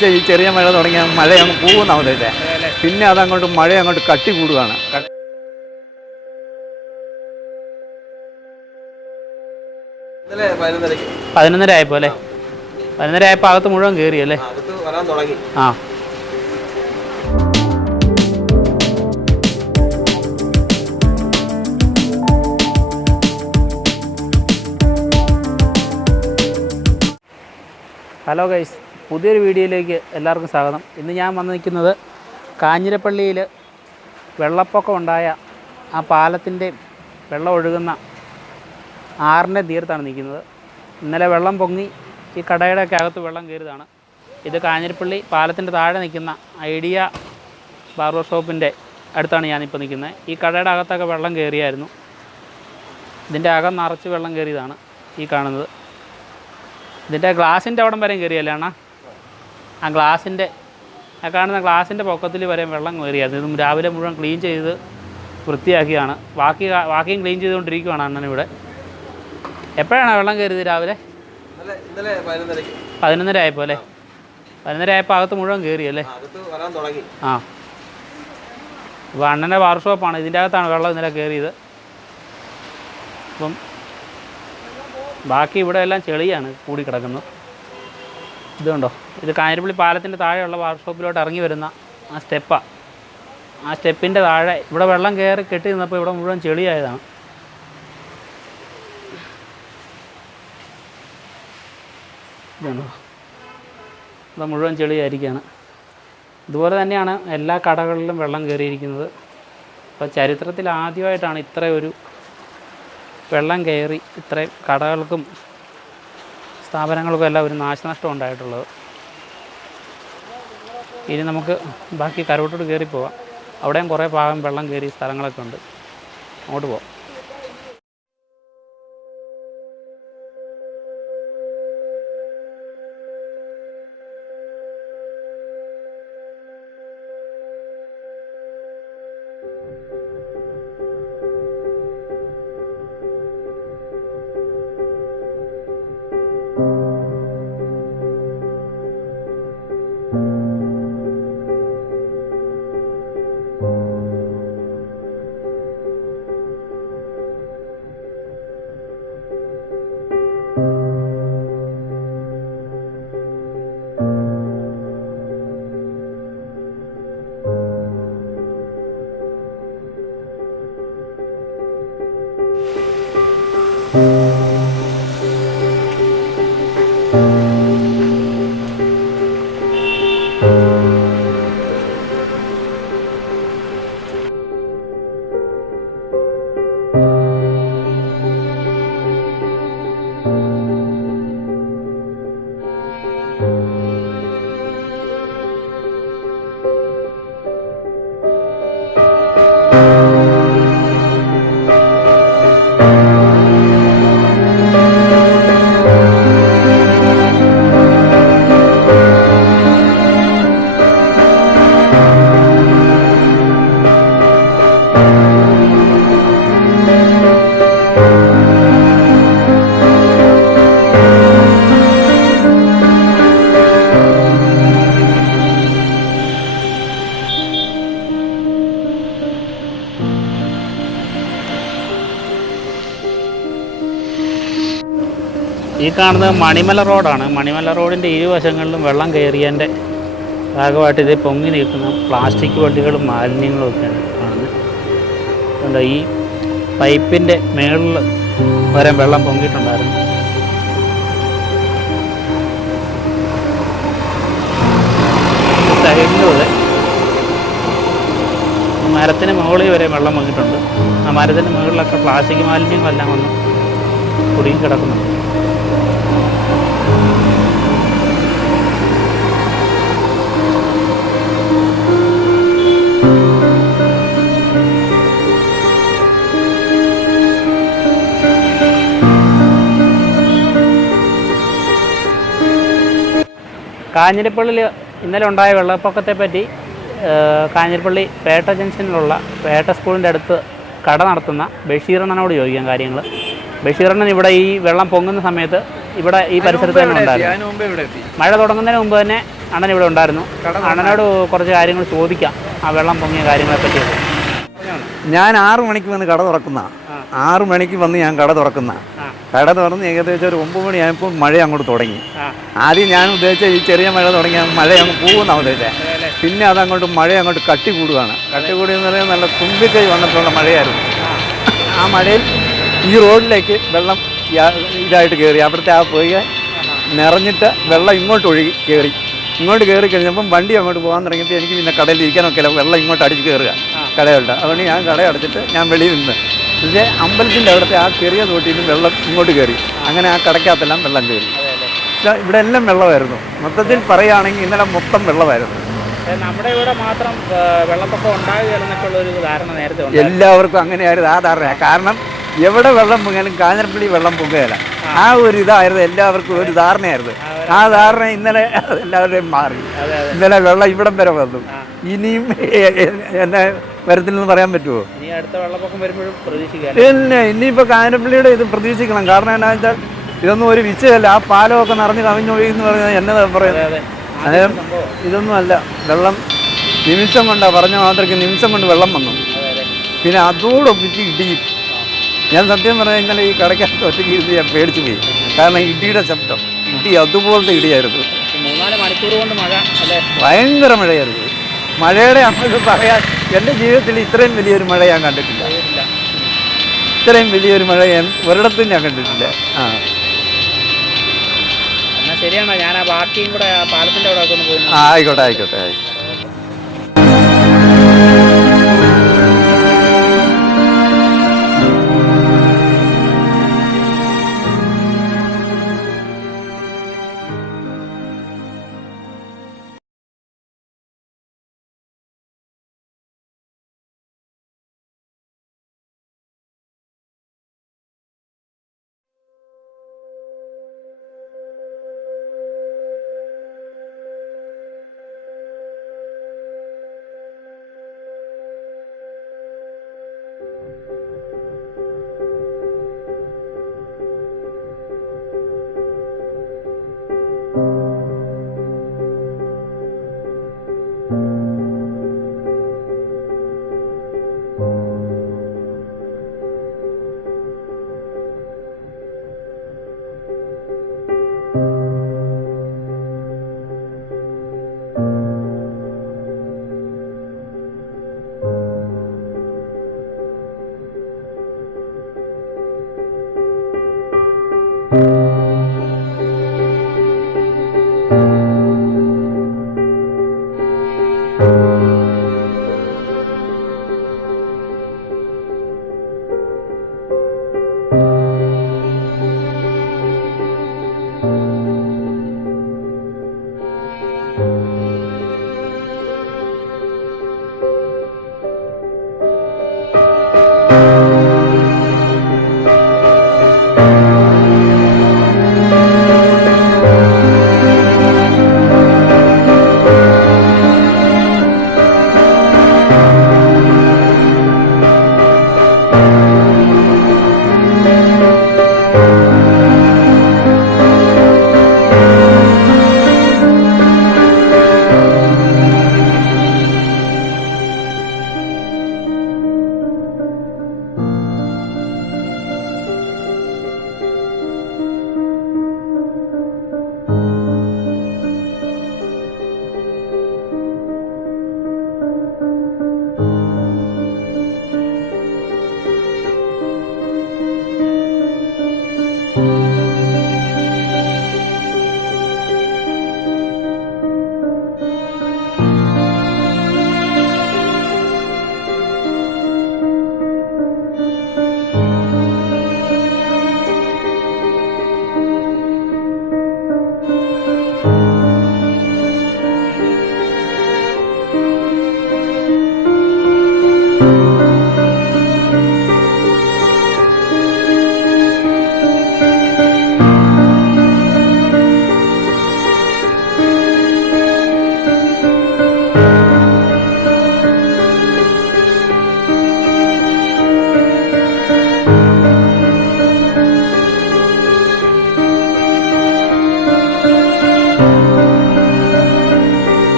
വെച്ചാൽ ഈ ചെറിയ മഴ തുടങ്ങിയാൽ മഴ അങ്ങ് പോകുന്നാണ് ഉദ്ദേശിച്ചത്. പിന്നെ അതങ്ങോട്ട് മഴ അങ്ങോട്ട് കട്ടി കൂടുകയാണ്. ഇന്നലെ 11:30 ആയപ്പോൾ അല്ലേ? 11:30 ആയപ്പോൾ അകത്ത് മുഴുവൻ കയറിയല്ലേ? വരാൻ തുടങ്ങി. ആ, ഹലോ ഗൈസ്, പുതിയൊരു വീഡിയോയിലേക്ക് എല്ലാവർക്കും സ്വാഗതം. ഇന്ന് ഞാൻ വന്ന് നിൽക്കുന്നത് കാഞ്ഞിരപ്പള്ളിയിൽ വെള്ളപ്പൊക്കം ഉണ്ടായ ആ പാലത്തിൻ്റെ വെള്ളം ഒഴുകുന്ന ആറിൻ്റെ തീരത്താണ് നിൽക്കുന്നത്. ഇന്നലെ വെള്ളം പൊങ്ങി ഈ കടയുടെയൊക്കെ അകത്ത് വെള്ളം കയറിയതാണ്. ഇത് കാഞ്ഞിരപ്പള്ളി പാലത്തിൻ്റെ താഴെ നിൽക്കുന്ന ഐഡിയ ബാർബർ ഷോപ്പിൻ്റെ അടുത്താണ് ഞാനിപ്പോൾ നിൽക്കുന്നത്. ഈ കടയുടെ അകത്തൊക്കെ വെള്ളം കയറിയായിരുന്നു. ഇതിൻ്റെ അകം നിറച്ച് വെള്ളം കയറിയതാണ് ഈ കാണുന്നത്. ഇതിൻ്റെ ഗ്ലാസിൻ്റെ അവിടം വരെയും കയറിയല്ലേ അണ്ണാ? ആ ഗ്ലാസിൻ്റെ കാണുന്ന ഗ്ലാസിൻ്റെ പൊക്കത്തിൽ വരെയും വെള്ളം കയറിയായിരുന്നു. ഇതും രാവിലെ മുഴുവൻ ക്ലീൻ ചെയ്ത് വൃത്തിയാക്കിയാണ്. ബാക്കിയും ക്ലീൻ ചെയ്തുകൊണ്ടിരിക്കുകയാണ് അണ്ണൻ ഇവിടെ. എപ്പോഴാണ് വെള്ളം കയറിയത്? രാവിലെ 11:30 ആയപ്പോൾ അല്ലേ? 11:30 ആയപ്പോൾ അകത്ത് മുഴുവൻ കയറിയല്ലേ? ആ, അപ്പോൾ അണ്ണൻ്റെ ബാർബർ ഷോപ്പാണ്. ഇതിൻ്റെ അകത്താണ് വെള്ളം ഇന്നലെ കയറിയത്. അപ്പം ബാക്കി ഇവിടെ എല്ലാം ചെളിയാണ് കൂടി കിടക്കുന്നത്. ഇതുണ്ടോ? ഇത് കാഞ്ഞിരപ്പള്ളി പാലത്തിൻ്റെ താഴെയുള്ള ബാർബർ ഷോപ്പിലോട്ട് ഇറങ്ങി വരുന്ന ആ സ്റ്റെപ്പാണ്. ആ സ്റ്റെപ്പിൻ്റെ താഴെ ഇവിടെ വെള്ളം കയറി കെട്ടി നിന്നപ്പോൾ ഇവിടെ മുഴുവൻ ചെളിയായതാണ്. ഇതുണ്ടോ? ഇവിടെ മുഴുവൻ ചെളിയായിരിക്കുകയാണ്. ഇതുപോലെ തന്നെയാണ് എല്ലാ കടകളിലും വെള്ളം കയറിയിരിക്കുന്നത്. അപ്പോൾ ചരിത്രത്തിൽ ആദ്യമായിട്ടാണ് ഇത്രയൊരു വെള്ളം കയറി ഇത്രയും കടകൾക്കും സ്ഥാപനങ്ങൾക്കും എല്ലാം ഒരു നാശനഷ്ടം ഉണ്ടായിട്ടുള്ളത്. ഇനി നമുക്ക് ബാക്കി കരോട്ടോട് കയറി പോവാം. അവിടെയും കുറേ ഭാഗം വെള്ളം കയറിയ സ്ഥലങ്ങളൊക്കെ ഉണ്ട്. അങ്ങോട്ട് പോവാം. ഈ കാണുന്നത് മണിമല റോഡാണ്. മണിമല റോഡിൻ്റെ ഇരുവശങ്ങളിലും വെള്ളം കയറിയതിൻ്റെ ഭാഗമായിട്ട് ഇത് പൊങ്ങി നിൽക്കുന്ന പ്ലാസ്റ്റിക് വണ്ടികളും മാലിന്യങ്ങളും ഒക്കെയാണ് കാണുന്നത്. അതുകൊണ്ട് ഈ പൈപ്പിൻ്റെ മേളിൽ വരെ വെള്ളം പൊങ്ങിയിട്ടുണ്ടായിരുന്നു. സൈഡിലൂടെ മരത്തിന് മുകളിൽ വരെ വെള്ളം പൊങ്ങിയിട്ടുണ്ട്. ആ മരത്തിൻ്റെ മുകളിലൊക്കെ പ്ലാസ്റ്റിക് മാലിന്യങ്ങളെല്ലാം വന്ന് കുടുങ്ങി കിടക്കുന്നുണ്ട്. കാഞ്ഞിരപ്പള്ളിയിൽ ഇന്നലെ ഉണ്ടായ വെള്ളപ്പൊക്കത്തെപ്പറ്റി കാഞ്ഞിരപ്പള്ളി പേട്ട ജംഗ്ഷനിലുള്ള പേട്ട സ്കൂളിൻ്റെ അടുത്ത് കട നടത്തുന്ന ബഷീറണ്ണനോട് ചോദിക്കാം കാര്യങ്ങൾ. ബഷീറണ്ണൻ ഇവിടെ ഈ വെള്ളം പൊങ്ങുന്ന സമയത്ത് ഇവിടെ ഈ പരിസരത്ത് തന്നെ ഉണ്ടായിരുന്നു. മഴ തുടങ്ങുന്നതിന് മുമ്പ് തന്നെ അണ്ണൻ ഇവിടെ ഉണ്ടായിരുന്നു. അണ്ണനോട് കുറച്ച് കാര്യങ്ങൾ ചോദിക്കാം, ആ വെള്ളം പൊങ്ങിയ കാര്യങ്ങളെ പറ്റിയൊക്കെ. ഞാൻ 6 മണിക്ക് വന്ന് കട തുറക്കുന്ന 6 മണിക്ക് വന്ന് ഞാൻ കട തുറക്കുന്ന കട തുറന്ന് ഏകദേശം ഒരു 9 മണിയായപ്പോൾ മഴ അങ്ങോട്ട് തുടങ്ങി. ആദ്യം ഞാൻ ഉദ്ദേശിച്ച ഈ ചെറിയ മഴ തുടങ്ങിയ മഴ അങ്ങ് പോകുമെന്നാണ് ഉദ്ദേശിച്ചത്. പിന്നെ അതങ്ങോട്ട് മഴ അങ്ങോട്ട് കട്ടി കൂടുകയാണ്. കട്ടി കൂടുകയെന്ന് പറയുന്നത് നല്ല തുമ്പിക്കൈ വന്നിട്ടുള്ള മഴയായിരുന്നു. ആ മഴയിൽ ഈ റോഡിലേക്ക് വെള്ളം ഇതായിട്ട് കയറി. അവിടുത്തെ ആ പോയി നിറഞ്ഞിട്ട് വെള്ളം ഇങ്ങോട്ട് ഒഴുകി കയറി. ഇങ്ങോട്ട് കയറി കഴിഞ്ഞപ്പം വണ്ടി അങ്ങോട്ട് പോകാൻ തുടങ്ങിയപ്പോൾ എനിക്ക് പിന്നെ കടയിൽ ഇരിക്കാനൊക്കെ വെള്ളം ഇങ്ങോട്ട് അടിച്ച് കയറുക കടയുണ്ട്. അതുകൊണ്ട് ഞാൻ കട അടച്ചിട്ട് ഞാൻ വെളിയിൽ നിന്ന്, പക്ഷേ അമ്പലത്തിൻ്റെ അവിടുത്തെ ആ ചെറിയ തോട്ടിൽ നിന്ന് വെള്ളം ഇങ്ങോട്ട് കയറി. അങ്ങനെ ആ കടയ്ക്കകത്തെല്ലാം വെള്ളം കയറി. ഇവിടെ എല്ലാം വെള്ളമായിരുന്നു. മൊത്തത്തിൽ പറയുകയാണെങ്കിൽ ഇന്നലെ മൊത്തം വെള്ളമായിരുന്നു. നമ്മുടെ ഇവിടെ മാത്രം വെള്ളപ്പൊക്കം ഉണ്ടാകുകയെന്നൊക്കെ ഉള്ളൊരു ധാരണ നേരത്തെ എല്ലാവർക്കും അങ്ങനെയായിരുന്നു ആ ധാരണ. കാരണം എവിടെ വെള്ളം പൊങ്ങിയാലും കാഞ്ഞിരപ്പള്ളി വെള്ളം പൊങ്ങുകയില്ല. ആ ഒരു ഇതായിരുന്നു എല്ലാവർക്കും ഒരു ധാരണയായിരുന്നു. ആ ധാരണ ഇന്നലെ എല്ലാവരുടെയും മാറി. ഇന്നലെ വെള്ളം ഇവിടം വരെ വന്നു. ഇനിയും എന്നെ വരത്തില്ലെന്ന് പറയാൻ പറ്റുമോ? അടുത്ത വെള്ളപ്പൊക്കം വരുമ്പോഴും പ്രതീക്ഷിക്കാം. പിന്നെ ഇനിയിപ്പോൾ കാഞ്ഞിരപ്പള്ളിയുടെ ഇത് പ്രതീക്ഷിക്കണം. കാരണം എന്താ വെച്ചാൽ ഇതൊന്നും ഒരു വിഷയമല്ല. ആ പാലമൊക്കെ നിറഞ്ഞ് കവിഞ്ഞൊഴുകി എന്ന് പറയുന്നത് എന്നതാ പറയുന്നത്. അതായത് ഇതൊന്നും അല്ല, വെള്ളം നിമിഷം കൊണ്ടാണ് പറഞ്ഞ മാത്രക്ക് നിമിഷം കൊണ്ട് വെള്ളം വന്നു. പിന്നെ അതോടൊപ്പിച്ച് ഇടിയും. ഞാൻ സത്യം പറഞ്ഞാൽ ഇന്നലെ ഈ കടയ്ക്കകത്ത് ഒറ്റയ്ക്ക് ഇരുന്ന് ഞാൻ പേടിച്ചു പോയി. കാരണം ഇടിയുടെ ശബ്ദം, ഇടി അതുപോലത്തെ ഇടിയായിരുന്നു. 3-4 മണിക്കൂർ കൊണ്ട് മഴ അല്ലേ, ഭയങ്കര മഴയായിരുന്നു. മഴയുടെ നമുക്ക് പറയാൻ എൻ്റെ ജീവിതത്തിൽ ഇത്രയും വലിയൊരു മഴ ഞാൻ കണ്ടിട്ടില്ല. ഇത്രയും വലിയൊരു മഴ ഞാൻ ഒരിടത്തും ഞാൻ കണ്ടിട്ടില്ല. എന്നാൽ ശരിയാണോ, ഞാൻ ആ ബാക്കിയും കൂടെ പാലത്തിൻ്റെ അവിടെ ഒന്ന് പോയി. ആയിക്കോട്ടെ.